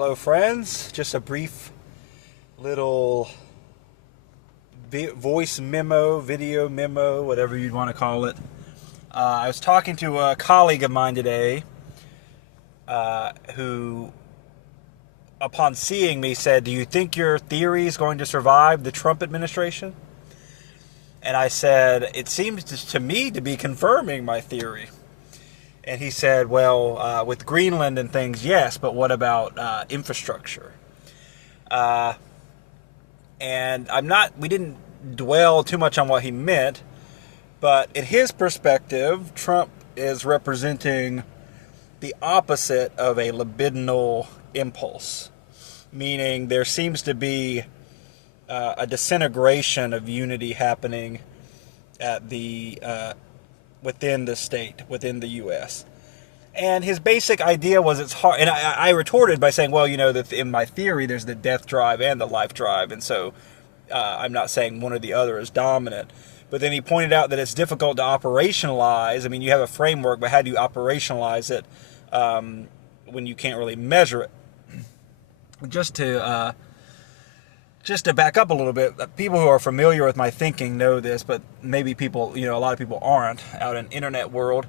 Hello, friends. Just a brief little voice memo, video memo, whatever you'd want to call it. I was talking to a colleague of mine today who, upon seeing me, said, "Do you think your theory is going to survive the Trump administration?" And I said, "It seems to me to be confirming my theory." And he said, well, with Greenland and things, yes, but what about infrastructure? And we didn't dwell too much on what he meant, but in his perspective, Trump is representing the opposite of a libidinal impulse, meaning there seems to be a disintegration of unity happening at the within the state, within the U.S. And his basic idea was it's hard. And I retorted by saying, well, in my theory, there's the death drive and the life drive. And so I'm not saying one or the other is dominant. But then he pointed out that it's difficult to operationalize. I mean, you have a framework, but how do you operationalize it when you can't really measure it? Just to back up a little bit, people who are familiar with my thinking know this, but maybe people, a lot of people aren't out in internet world.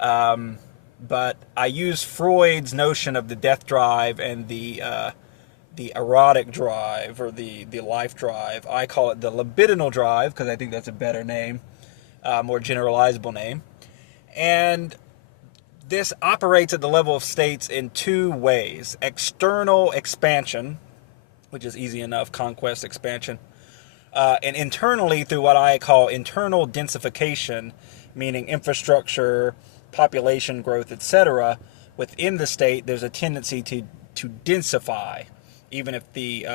But I use Freud's notion of the death drive and the erotic drive or the life drive. I call it the libidinal drive because I think that's a better name, more generalizable name. And this operates at the level of states in two ways: external expansion, which is easy enough, conquest, expansion, and internally through what I call internal densification, meaning infrastructure, population growth, etc. Within the state, there's a tendency to densify, even if the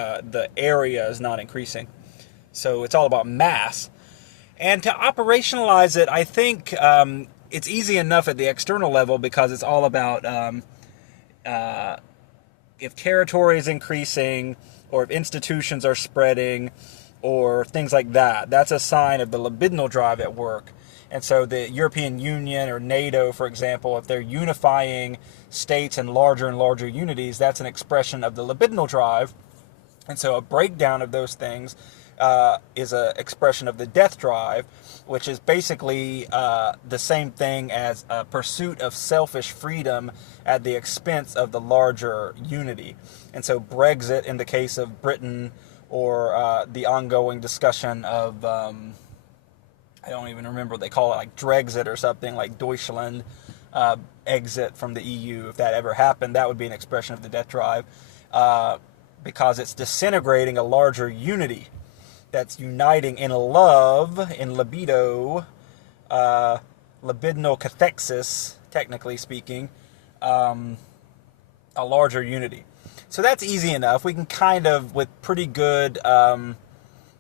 area is not increasing. So it's all about mass. And to operationalize it, I think it's easy enough at the external level because it's all about if territory is increasing, or if institutions are spreading, or things like that. That's a sign of the libidinal drive at work. And so the European Union or NATO, for example, if they're unifying states in larger and larger unities, that's an expression of the libidinal drive. And so a breakdown of those things is an expression of the death drive, which is basically the same thing as a pursuit of selfish freedom at the expense of the larger unity. And so Brexit, in the case of Britain, or the ongoing discussion of, I don't even remember what they call it, like Drexit or something, like Deutschland, exit from the EU. If that ever happened, that would be an expression of the death drive, because it's disintegrating a larger unity that's uniting in love, in libido, libidinal cathexis, technically speaking, a larger unity. So that's easy enough. We can kind of, with pretty good,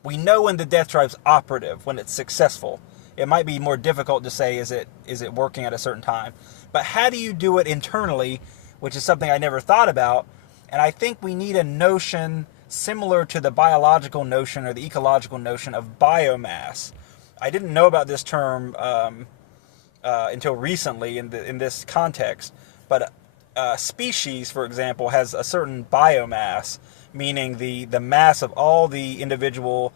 we know when the death drive's operative, when it's successful. It might be more difficult to say, is it working at a certain time? But how do you do it internally, which is something I never thought about. And I think we need a notion similar to the biological notion or the ecological notion of biomass. I didn't know about this term until recently in this context, but species, for example, has a certain biomass, meaning the mass of all the individual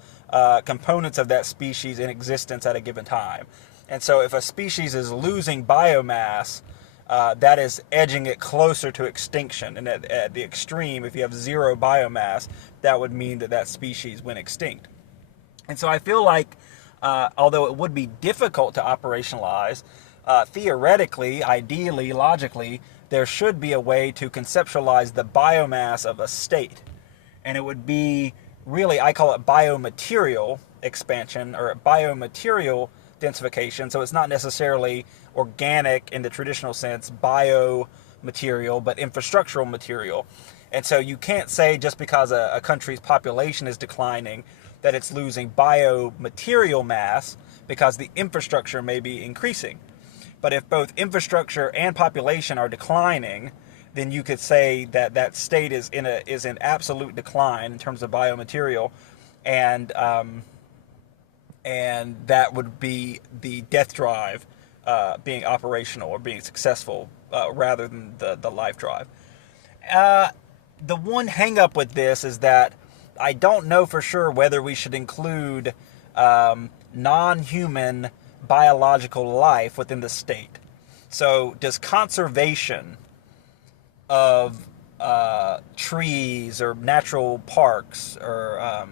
components of that species in existence at a given time. And so if a species is losing biomass, that is edging it closer to extinction. And at the extreme, if you have zero biomass, that would mean that species went extinct. And so I feel like, although it would be difficult to operationalize, theoretically, ideally, logically, there should be a way to conceptualize the biomass of a state. And it would be really, I call it biomaterial expansion or biomaterial densification. So it's not necessarily organic in the traditional sense, biomaterial, but infrastructural material. And so you can't say just because a country's population is declining that it's losing biomaterial mass, because the infrastructure may be increasing. But if both infrastructure and population are declining, then you could say that state is in absolute decline in terms of biomaterial, and that would be the death drive being operational or being successful rather than the life drive. the one hang up with this is that I don't know for sure whether we should include non-human biological life within the state. So does conservation of trees or natural parks or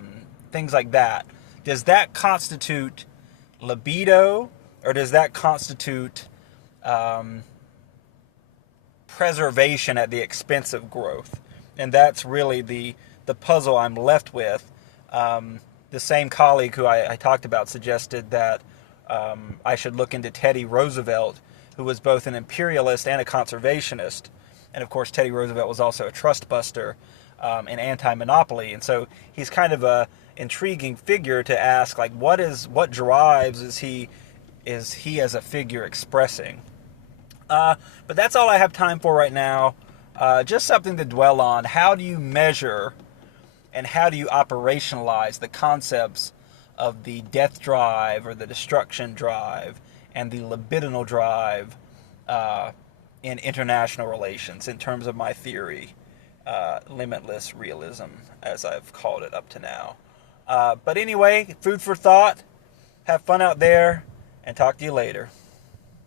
things like that, does that constitute libido, or does that constitute preservation at the expense of growth? And that's really the puzzle I'm left with. The same colleague who I talked about suggested that I should look into Teddy Roosevelt, who was both an imperialist and a conservationist. And of course, Teddy Roosevelt was also a trust buster and anti-monopoly. And so he's kind of a intriguing figure to ask, like, what drives is he as a figure expressing? But that's all I have time for right now. Just something to dwell on. How do you measure and how do you operationalize the concepts of the death drive or the destruction drive and the libidinal drive in international relations in terms of my theory, limitless realism, as I've called it up to now. But anyway, food for thought. Have fun out there, and talk to you later.